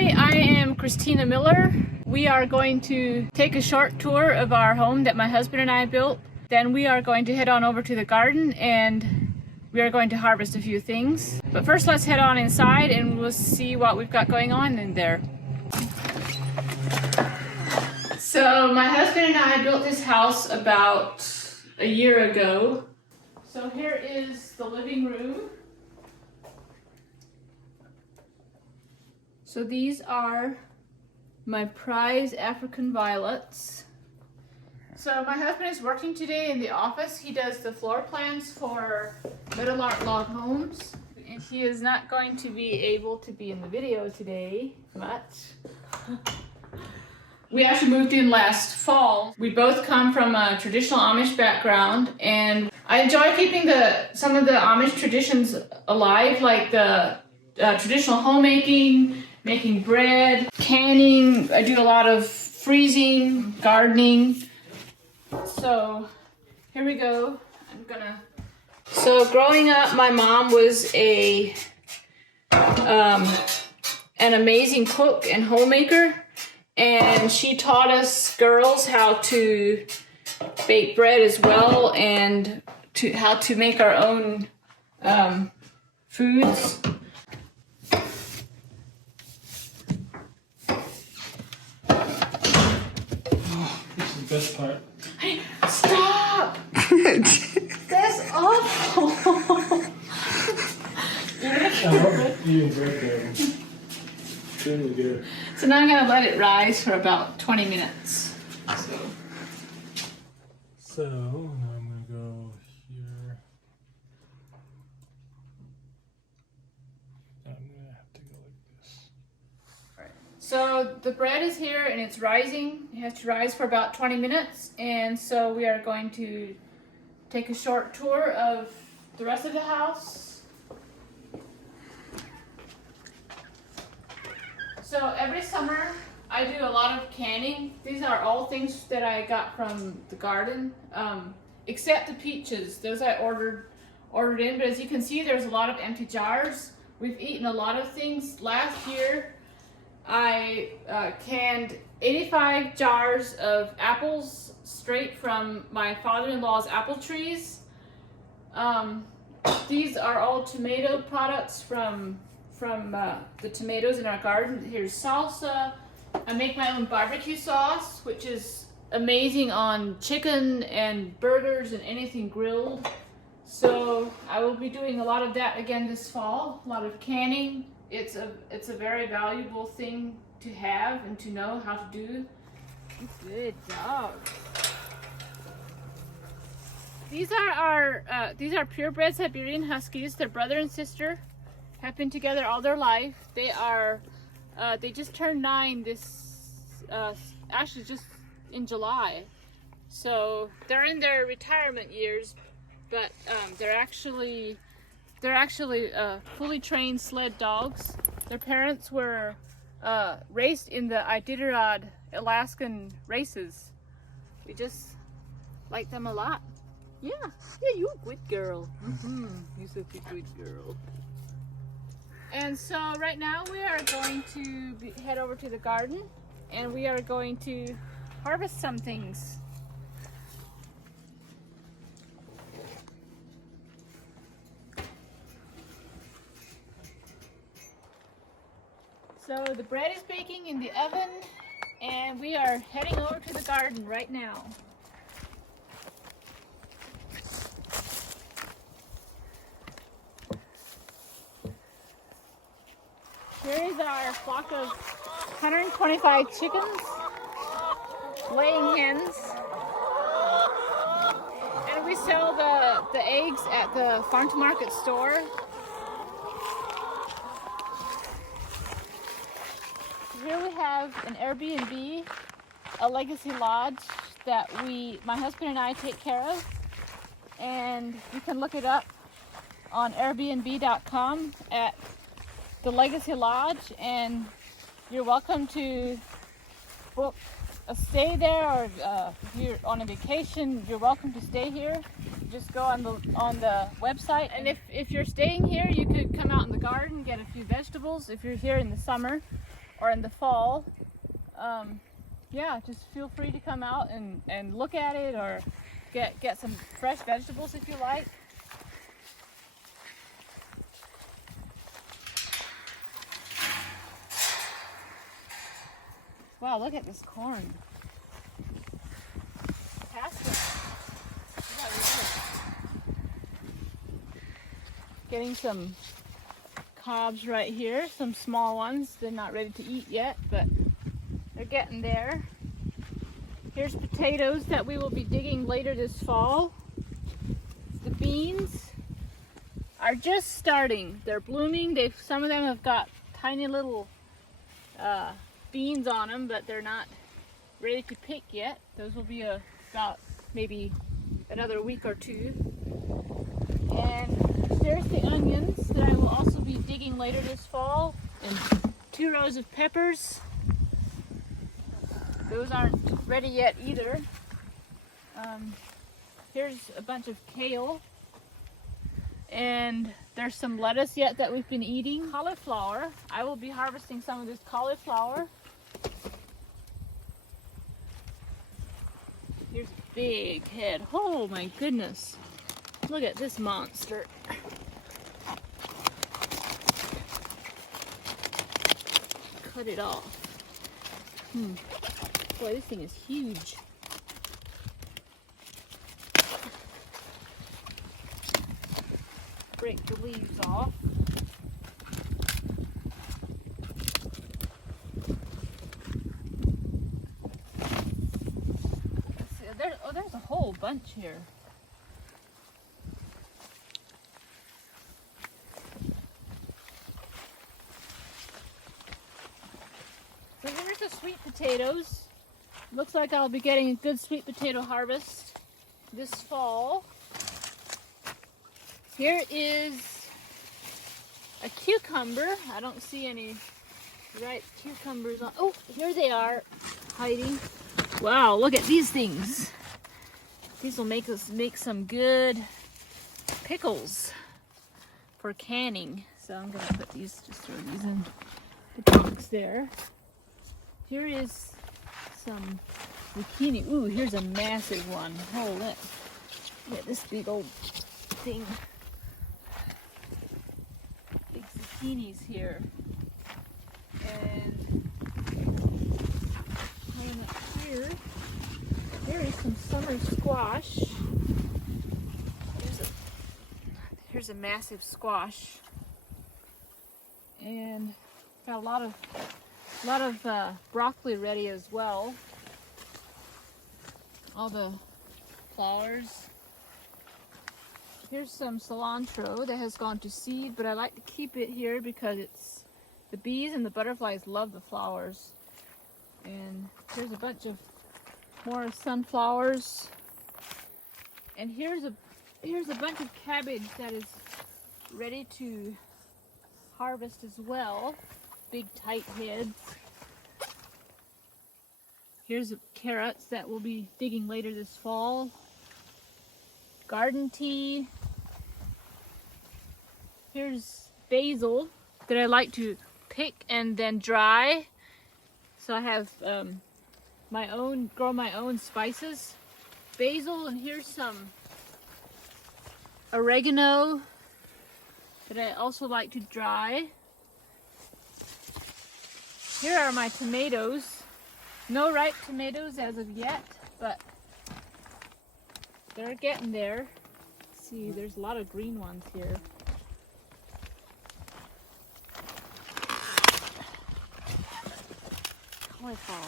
Hi, I am Christina Miller. We are going to take a short tour of our home that my husband and I built. Then we are going to head on over to the garden and we are going to harvest a few things. But first let's head on inside and we'll see what we've got going on in there. So my husband and I built this house about a year ago. So here is the living room. So these are my prize African violets. So my husband is working today in the office. He does the floor plans for Meadowlark Log Homes. And he is not going to be able to be in the video today much. We actually moved in last fall. We both come from a traditional Amish background, and I enjoy keeping some of the Amish traditions alive, like the traditional homemaking, making bread, canning. I do a lot of freezing, gardening. So here we go. So growing up, my mom was an amazing cook and homemaker, and she taught us girls how to bake bread as well, and how to make our own foods. This is the best part. Hey, stop! That's awful! I love eating bread there. Extremely good. So now I'm going to let it rise for about 20 minutes. So now I'm going to go here. I'm going to have to go like this. Alright. So the bread is here and it's rising. It has to rise for about 20 minutes. And so we are going to take a short tour of the rest of the house. So every summer I do a lot of canning. These are all things that I got from the garden, except the peaches. Those I ordered in, but as you can see, there's a lot of empty jars. We've eaten a lot of things. Last year I canned 85 jars of apples straight from my father-in-law's apple trees. These are all tomato products from the tomatoes in our garden. Here's salsa. I make my own barbecue sauce, which is amazing on chicken and burgers and anything grilled. So I will be doing a lot of that again this fall. A lot of canning. It's a very valuable thing to have and to know how to do. Good dog. These are purebred Siberian Huskies. They're brother and sister. Have been together all their life. They just turned 9 actually just in July. So they're in their retirement years, but they're actually fully trained sled dogs. Their parents were raced in the Iditarod Alaskan races. We just like them a lot. Yeah, you're a good girl. You're such a good girl. And so right now we are going to head over to the garden and we are going to harvest some things. So the bread is baking in the oven and we are heading over to the garden right now. Here is our flock of 125 chickens, laying hens, and we sell the eggs at the farm to market store. Here we have an Airbnb, a legacy lodge that my husband and I take care of, and you can look it up on airbnb.com at the Legacy Lodge, and you're welcome to book a stay there, or if you're on a vacation, you're welcome to stay here. Just go on the website, and if you're staying here, you could come out in the garden, get a few vegetables if you're here in the summer, or in the fall, yeah, just feel free to come out and look at it, or get some fresh vegetables if you like. Wow, look at this corn. Fantastic. Yeah, really. Getting some cobs right here, some small ones. They're not ready to eat yet, but they're getting there. Here's potatoes that we will be digging later this fall. The beans are just starting. They're blooming. Some of them have got tiny little beans on them, but they're not ready to pick yet. Those will be about maybe another week or two. And there's the onions that I will also be digging later this fall, and 2 rows of peppers. Those aren't ready yet either. Here's a bunch of kale, and there's some lettuce yet that we've been eating. Cauliflower. I will be harvesting some of this cauliflower. Here's a big head. Oh my goodness. Look at this monster. Cut it off. Boy, this thing is huge. Break the leaves off. There's a whole bunch here. So here's the sweet potatoes. Looks like I'll be getting a good sweet potato harvest this fall. Here is a cucumber. I don't see any ripe cucumbers on. Oh, here they are, hiding. Wow, look at these things. These will make us make some good pickles for canning. So I'm gonna put these, just throw these in the box there. Here is some zucchini. Ooh, here's a massive one. Hold it. Look at this big old thing. Big zucchinis here. And coming up here, there is some summer squash. Here's a massive squash. And got a lot of broccoli ready as well. All the flowers. Here's some cilantro that has gone to seed, but I like to keep it here because the bees and the butterflies love the flowers. And here's a bunch of more sunflowers. And here's a bunch of cabbage that is ready to harvest as well. Big tight heads. Here's carrots that we'll be digging later this fall. Garden tea. Here's basil that I like to pick and then dry. So I have grow my own spices. Basil, and here's some oregano that I also like to dry. Here are my tomatoes. No ripe tomatoes as of yet, but they're getting there. See, there's a lot of green ones here. Cauliflower.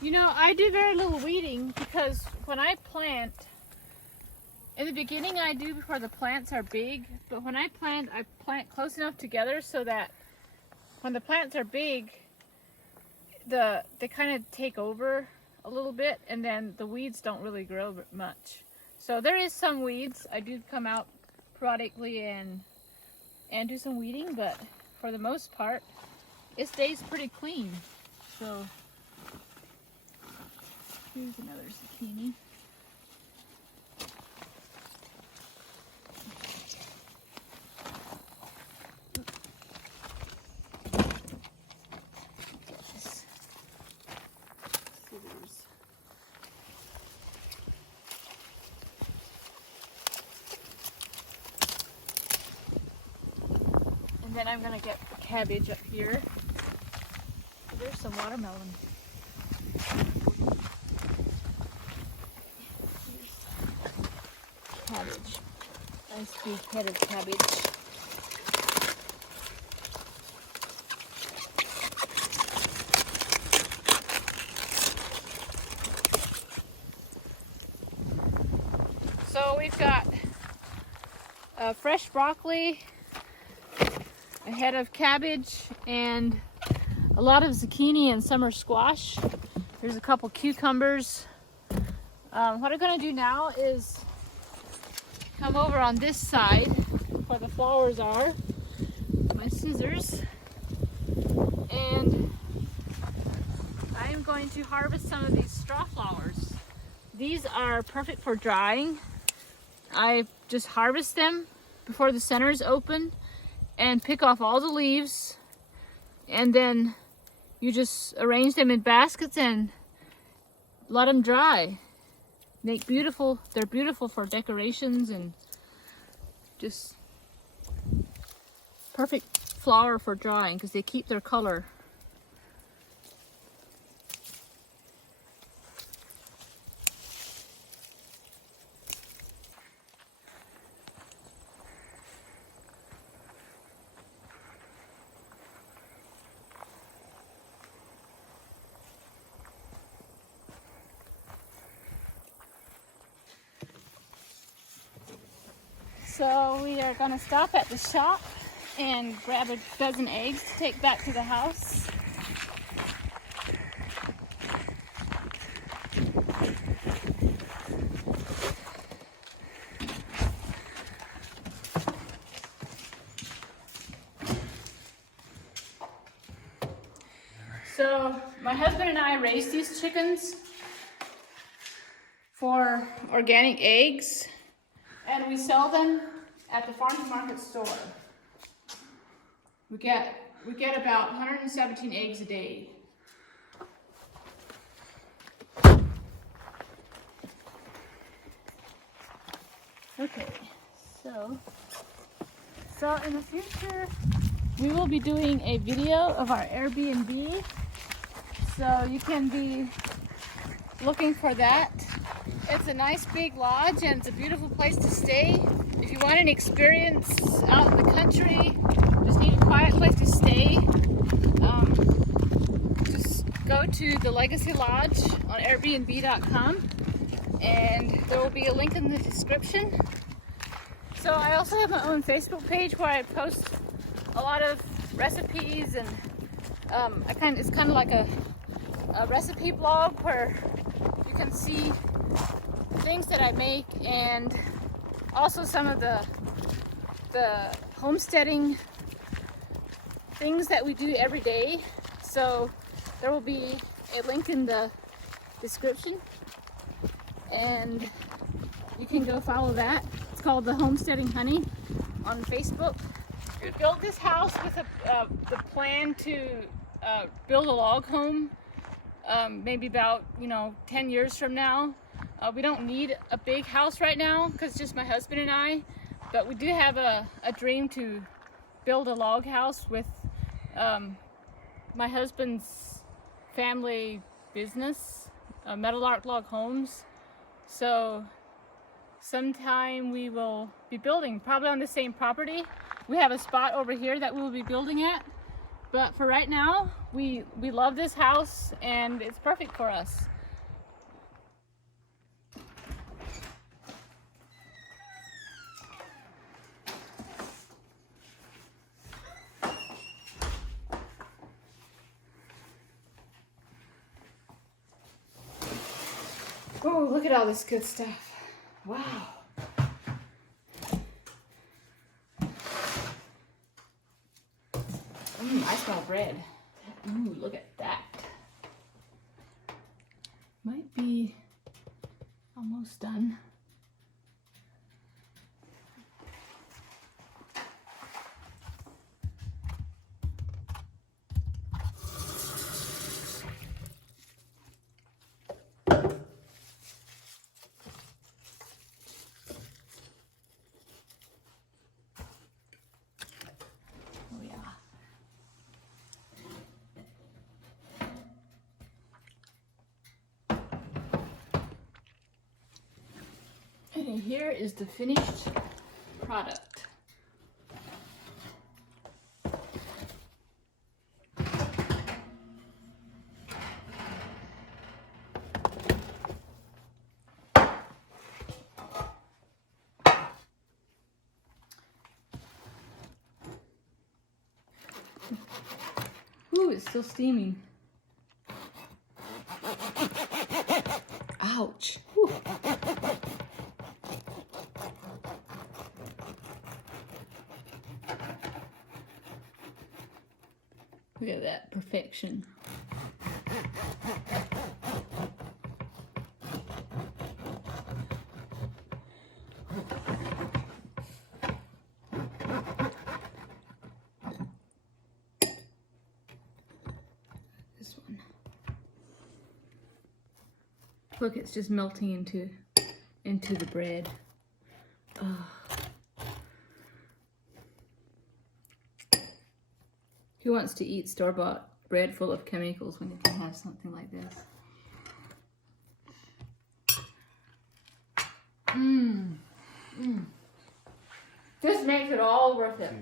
You know, I do very little weeding because when I plant, in the beginning I do before the plants are big, but when I plant close enough together so that when the plants are big, they kind of take over a little bit, and then the weeds don't really grow much. So there is some weeds. I do come out periodically and do some weeding, but for the most part, it stays pretty clean. So here's another zucchini. And then I'm gonna get cabbage up here. Oh, there's some watermelon. Cabbage. Nice big head of cabbage. So we've got fresh broccoli, a head of cabbage, and a lot of zucchini and summer squash. There's a couple cucumbers. What I'm going to do now is come over on this side where the flowers are, my scissors, and I'm going to harvest some of these straw flowers. These are perfect for drying. I just harvest them before the centers open and pick off all the leaves, and then you just arrange them in baskets and let them dry. Make beautiful, they're beautiful for decorations and just perfect flower for drying because they keep their color. So we are going to stop at the shop and grab a dozen eggs to take back to the house. So my husband and I raised these chickens for organic eggs, and we sell them at the farmer's market store. We get about 117 eggs a day. Okay, so in the future we will be doing a video of our Airbnb, so you can be looking for that. It's a nice big lodge and it's a beautiful place to stay. If you want an experience out in the country, just need a quiet place to stay, just go to the Legacy Lodge on Airbnb.com, and there will be a link in the description. So I also have my own Facebook page where I post a lot of recipes, and it's kind of like a recipe blog where you can see things that I make, and also some of the homesteading things that we do every day. So there will be a link in the description, and you can go follow that. It's called the Homesteading Honey on Facebook. We built this house with the plan to build a log home, maybe about 10 years from now. We don't need a big house right now because it's just my husband and I, but we do have a dream to build a log house with my husband's family business, Meadowlark Log Homes. So sometime we will be building, probably on the same property. We have a spot over here that we will be building at, but for right now, we love this house and it's perfect for us. Oh, look at all this good stuff. Wow. I smell bread. Ooh, look at that. Might be almost done. Oh yeah. And here is the finished product. Ooh, it's still steaming. Ouch. Whew. Look at that perfection. This one. Look, it's just melting into the bread. Oh. Who wants to eat store-bought bread full of chemicals when you can have something like this? Mmm. Mmm. This makes it all worth it.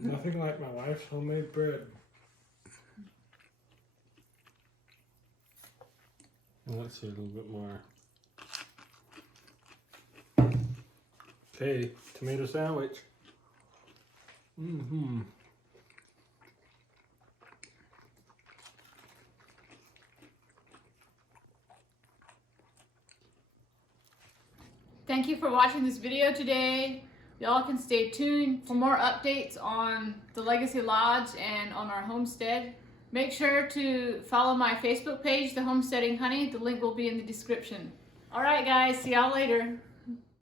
Nothing like my wife's homemade bread. Let's see a little bit more. Okay, tomato sandwich. Mm-hmm. Thank you for watching this video today. Y'all can stay tuned for more updates on the Legacy Lodge and on our homestead. Make sure to follow my Facebook page, The Homesteading Honey. The link will be in the description. All right, guys, see y'all later.